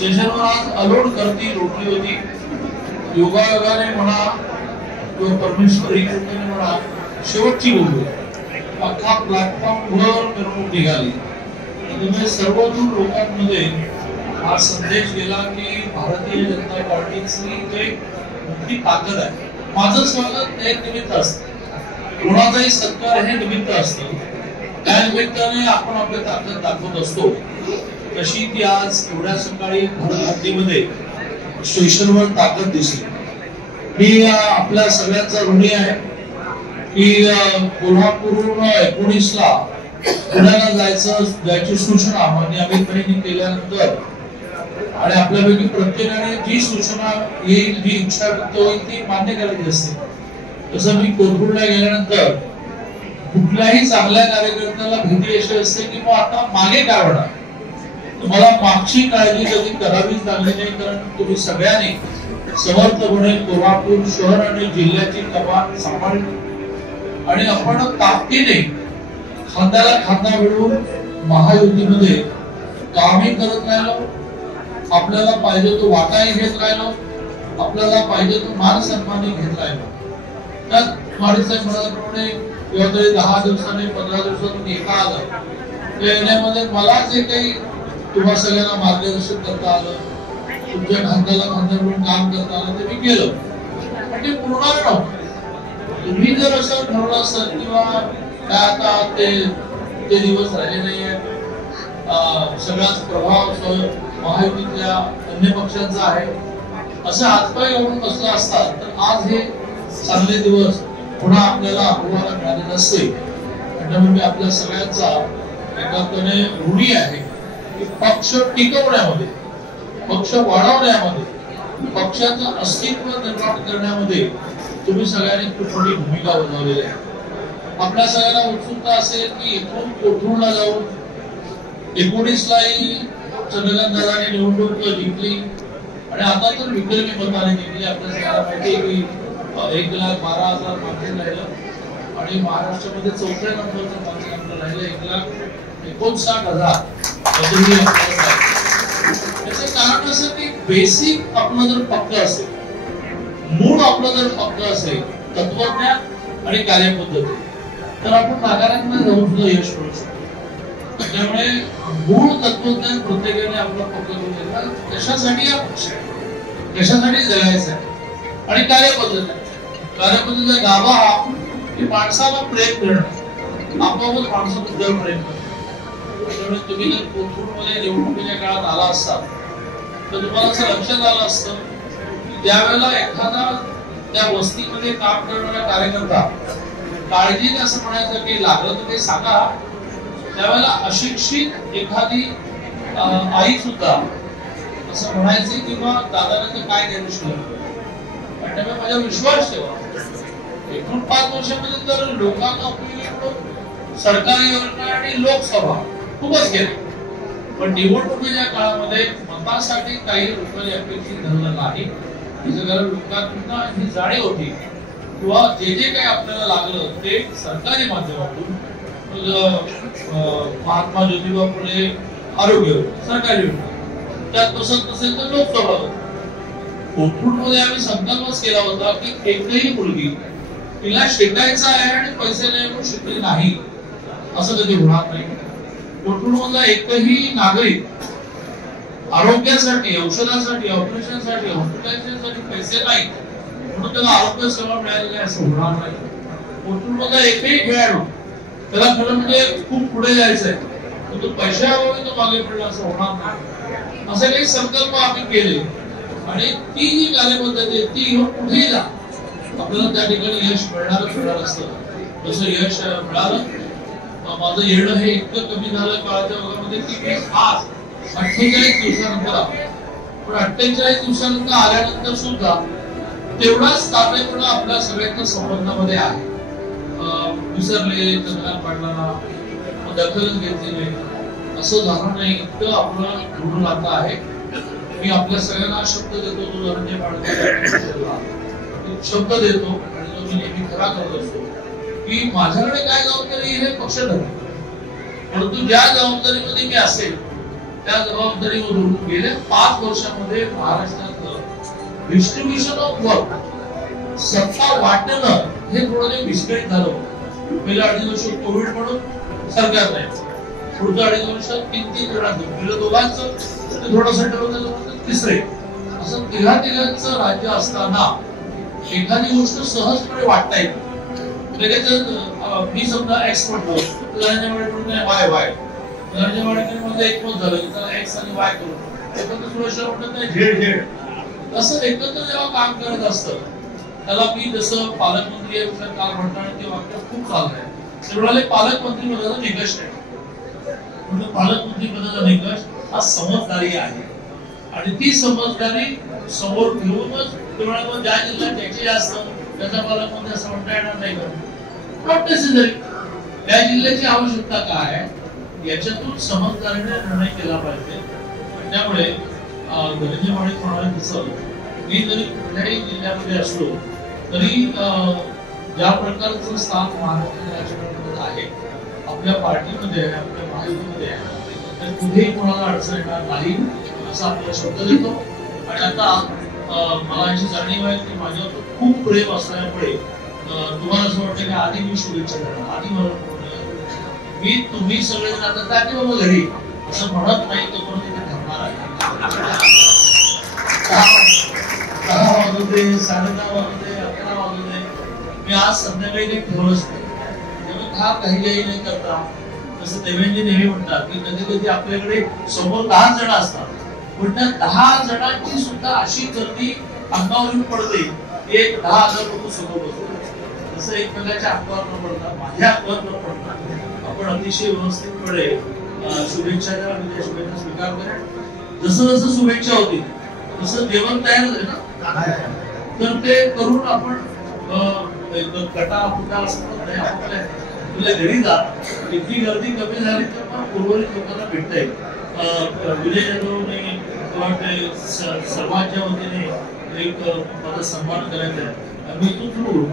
स्टेशनवर आज अलोड करती रोटली होती. योगायोगाने म्हणा किंवा परमेश्वरी कृपेने म्हणा शेवटची बोलू अख्खा प्लॅटफॉर्म वर मिरवणूक निघाली. त्यामुळे सर्वदूर लोकांमध्ये हा संदेश गेला की भारतीय जनता पार्टीची एक मोठी ताकद आहे. माझं स्वागत हे निमित्त असतं, कोणाचाही सत्कार हे निमित्त असतं. त्या निमित्ताने आपण आपली ताकद दाखवत असतो. तशी ती आज एवढ्या सकाळी भारतीमध्ये स्टेशनवर ताकद दिसली. मी आपल्या सगळ्यांचा ऋणी आहे की कोल्हापूरहून 19 ला पुण्याला जायची सूचना माननीय अमित भाईंनी केल्यानंतर आणि आपल्यापैकी प्रत्येकाने जी सूचना येईल, जी इच्छा व्यक्त होईल ती मान्य करायची असते. तसं मी कोल्हापूरला गेल्यानंतर कुठल्याही चांगल्या कार्यकर्त्याला भीती अशी असते की मग आता मागे काय होणार. तुम्हाला मागची काळजी कधी करावीच लागली नाही, कारण तुम्ही सगळ्यांनी समर्थपणे कोल्हापूर शहर आणि जिल्ह्याची कमान सांभाळली आणि आपण ताकदीने खांद्याला खांदा मिळवून महायुतीमध्ये कामही करत राहिलो. आपल्याला पाहिजे तो वाटाही घेत राहिलो, आपल्याला पाहिजे तो मान सन्मानही घेत राहिलो. त्यात माडीसाहेब म्हणाल्याप्रमाणे किंवा तरी 10 दिवसांनी 15 दिवसातून एका आलं त्या येण्यामध्ये मला जे काही तुम्हा सगळ्यांना मार्गदर्शन करता आलं, तुमच्या खांद्याला खांदा मिळून काम करता आलं ते मी केलं. पण ते पूर्ण नव्हतं. तुम्ही जर असं ठरवलं असतं किंवा काय आता ते दिवस राहिले नाहीये, सगळाच प्रभाव महायुतीतल्या अन्य पक्षांचा आहे असं हातपाय लावून बसला असता तर आज हे चांगले दिवस पुन्हा आपल्याला अनुभवायला मिळाले नसते. त्यामुळे मी आपल्या सगळ्यांचा एकात्मने ऋणी आहे की पक्ष टिकवण्यामध्ये, पक्ष वाढवण्यामध्ये, पक्षाचं अस्तित्व निर्माण करण्यामध्ये तुम्ही सगळ्यांनी खूप मोठी भूमिका बजावलेली आहे. आपल्या सगळ्यांना उत्सुकता असेल की इथून कोथरूडला जाऊन 19 लाही चंद्रकांत दादांनी निवडणूक जिंकली आणि आता तर विक्रमी मताने जिंकली. आपल्या सगळ्यांना माहिती आहे की 1,12,000 मार्जिन राहिलं आणि महाराष्ट्रामध्ये 4थ्या नंबरचं मार्जिन राहिलं 1,59,000. त्याचं कारण असं की बेसिक आपलं जर पक्क असेल, मूळ आपलं जर पक्क असेल, तत्वज्ञान आणि कार्यपद्धती, तर आपण नाकारांना जाऊन सुद्धा यश मिळू शकतो. त्यामुळे मूळ तत्वज्ञान प्रत्येकाने आपलं पक्क करून घेतलं. कशासाठी हा पक्ष आहे, कशासाठी जगायचं आहे आणि कार्यपद्धतीचा गाभा हा की माणसाला प्रेम करणं, आपोआपच माणसं तुझ्यावर प्रेम करतात. त्यामुळे तुम्ही जर कोथरूडमध्ये निवडणुकीच्या काळात आला असता तर तुम्हाला असं लक्षात आलं असतं की ज्यावेळेला एखादा त्या वस्तीमध्ये काम करणारा कार्यकर्ता काळजीने असं म्हणायचं की लागलं तर ते सांगा, त्यावेळेला अशिक्षित एखादी आई सुद्धा असं म्हणायचे किंवा दादाने तर काय देणं शिकवलं. त्यामुळे माझा विश्वास ठेवा. एकूण 5 वर्षामध्ये तर लोकांना उपयोगी सरकारी योजना आणि लोकसभा खूपच केली, पण निवडणुकीच्या काळामध्ये मतासाठी काही रुपये अपेक्षित धरलं नाही. त्याचं कारण लोकांना ही जाणीव होती किंवा जे काही आपल्याला लागलं ते सरकारी माध्यमातून महात्मा ज्योतिबा फुले आरोग्य सरकारी योजना, त्यात पसंत नसेल तर लोकसभा. कोथरूडमध्ये आम्ही संकल्पच केला होता की एकही मुलगी तिला शिकायचं आहे आणि पैसे नाही शिकली नाही असं कधी होणार नाही. कोथरूडमधला एकही नागरिक आरोग्यासाठी, औषधासाठी, ऑपरेशनसाठी, हॉस्पिटलायझेशनसाठी पैसे नाही म्हणून त्याला आरोग्य सेवा मिळाली नाही असं होणार नाही. कोथरूडमधला एकही खेळाडू त्याला खरं म्हणजे खूप पुढे जायचंय, तो पैशावर तो मागे पडला असं होणार नाही. असे काही संकल्प आम्ही केले आणि ती जी कार्यपद्धती आहे ती घेऊन कुठेही जा आपल्याला त्या ठिकाणी यश मिळणार असतं. तसं यश मिळालं. माझं येणं हे इतकं कमी झालं काळाच्या भागामध्ये की मी आज 48 दिवसानंतर, पण 48 दिवसानंतर आल्यानंतर सुद्धा तेवढाच ताकदीपणा आपल्या सगळ्यांच्या संबंधामध्ये आहे. विसरले, चंद्रकांत पाटलांना दखलच घेतली नाही असं झालं नाही. इतकं आपलं घडून आता आहे. मी आपल्या सगळ्यांना शब्द देतो, तो धनंजय पाटलांना शब्द देतो आणि तो मी नेहमी खरा करत असतो की माझ्याकडे काय जबाबदारी हे पक्ष ठरवतो, परंतु ज्या जबाबदारीमध्ये मी असेल त्या जबाबदारीमधून गेल्या 5 वर्षामध्ये महाराष्ट्रातलं डिस्ट्रीब्युशन ऑफ वर्क, सत्ता वाटणं हे थोडं विस्कळीत झालं. पहिल्या 2.5 वर्ष कोविड म्हणून सरकार नाही, पुढच्या 2.5 वर्षात 3 जणांचं, पहिलं दोघांचं थोडंसं ठरवलं, तिसरे असं तिघांचं राज्य असताना एखादी गोष्ट सहजपणे वाटता येते. मी समजा एक्स म्हणतो, वाय वाय, माझं एकमत झालं, त्याला एक्स आणि वाय करू, एकत्र सुरक्षा म्हणतात नाही झेड झेड. असं एकत्र जेव्हा काम करत असतं त्याला मी जसं पालकमंत्री या विषयात काल म्हणताना ते वाक्य खूप चाललंय. ते म्हणाले पालकमंत्री पदाचा निकष नाही, म्हणजे पालकमंत्री पदाचा निकष हा समजदारी आहे आणि ती समजदारी समोर ठेवूनच ते म्हणाले ज्या जिल्ह्यात ज्याचे जास्त त्याचा पालकमंत्री असं म्हणता येणार नाही का? Not necessary. त्या जिल्ह्याची आवश्यकता काय आहे याच्यातून समजदारीने निर्णय केला पाहिजे. त्यामुळे धनंजय माडिक म्हणाले तसं मी जरी कुठल्याही जिल्ह्यामध्ये असलो तरी ज्या प्रकारचं स्थान महाराष्ट्र राजकारणामध्ये आहे, आपल्या पार्टीमध्ये आहे, आपल्या महायुतीमध्ये आहे, तर कुठेही कोणाला अडचण येणार नाही असा आपला शब्द देतो. आणि आता मला अशी जाणीव आहे की माझ्यावर खूप प्रेम असल्यामुळे तुम्हाला असं वाटतं की आधी मी शुभेच्छा देणार, आधी मला मी तुम्ही सगळेजण आता जा की बाबा घरी असं म्हणत नाही, तो पण तिथे ठरणार आहे. 10 वाजू दे, 10:30 वाजू दे, 11 वाजू दे, मी आज संध्याकाळी काही ठेवलंच नाही. त्यामुळे हा काही नाही करता. जसं देवेंद्रजी नेहमी म्हणतात की कधी कधी आपल्याकडे समोर 10 जण असतात, पण त्या 10 जणांची सुद्धा अशी गर्दी अंगावर येऊन पडते, एक 10,000 लोक समोर बसतात. तसं एकमेकाच्या अंगावर न पडता, माझ्या अंगावर न पडता आपण अतिशय व्यवस्थितपणे शुभेच्छा द्या आणि त्या शुभेच्छा स्वीकार करा. जसं जसं शुभेच्छा होती तसं जेवण तयार झालं ना, तर ते करून आपण कटा फुटा असं नाही, आपल्या घरी जा. इतकी गर्दी कमी झाली तर पण उर्वरित लोकांना भेटता येईल. विजय जाधवने सर्वांच्या वतीने एक माझा सन्मान करायचा आहे. मी इथून सुरू